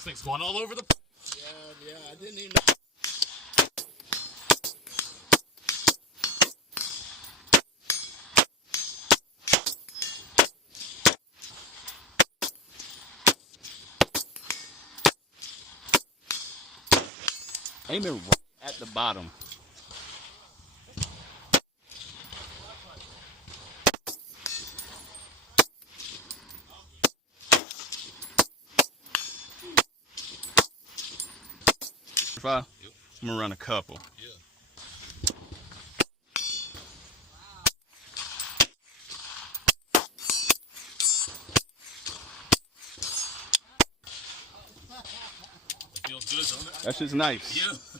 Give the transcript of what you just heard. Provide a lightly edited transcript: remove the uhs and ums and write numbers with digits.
This thing's going all over the. Yeah, I didn't even. Aim it right at the bottom. I'm gonna run a couple. Yeah. It feels good, don't it? That's just nice. Yeah.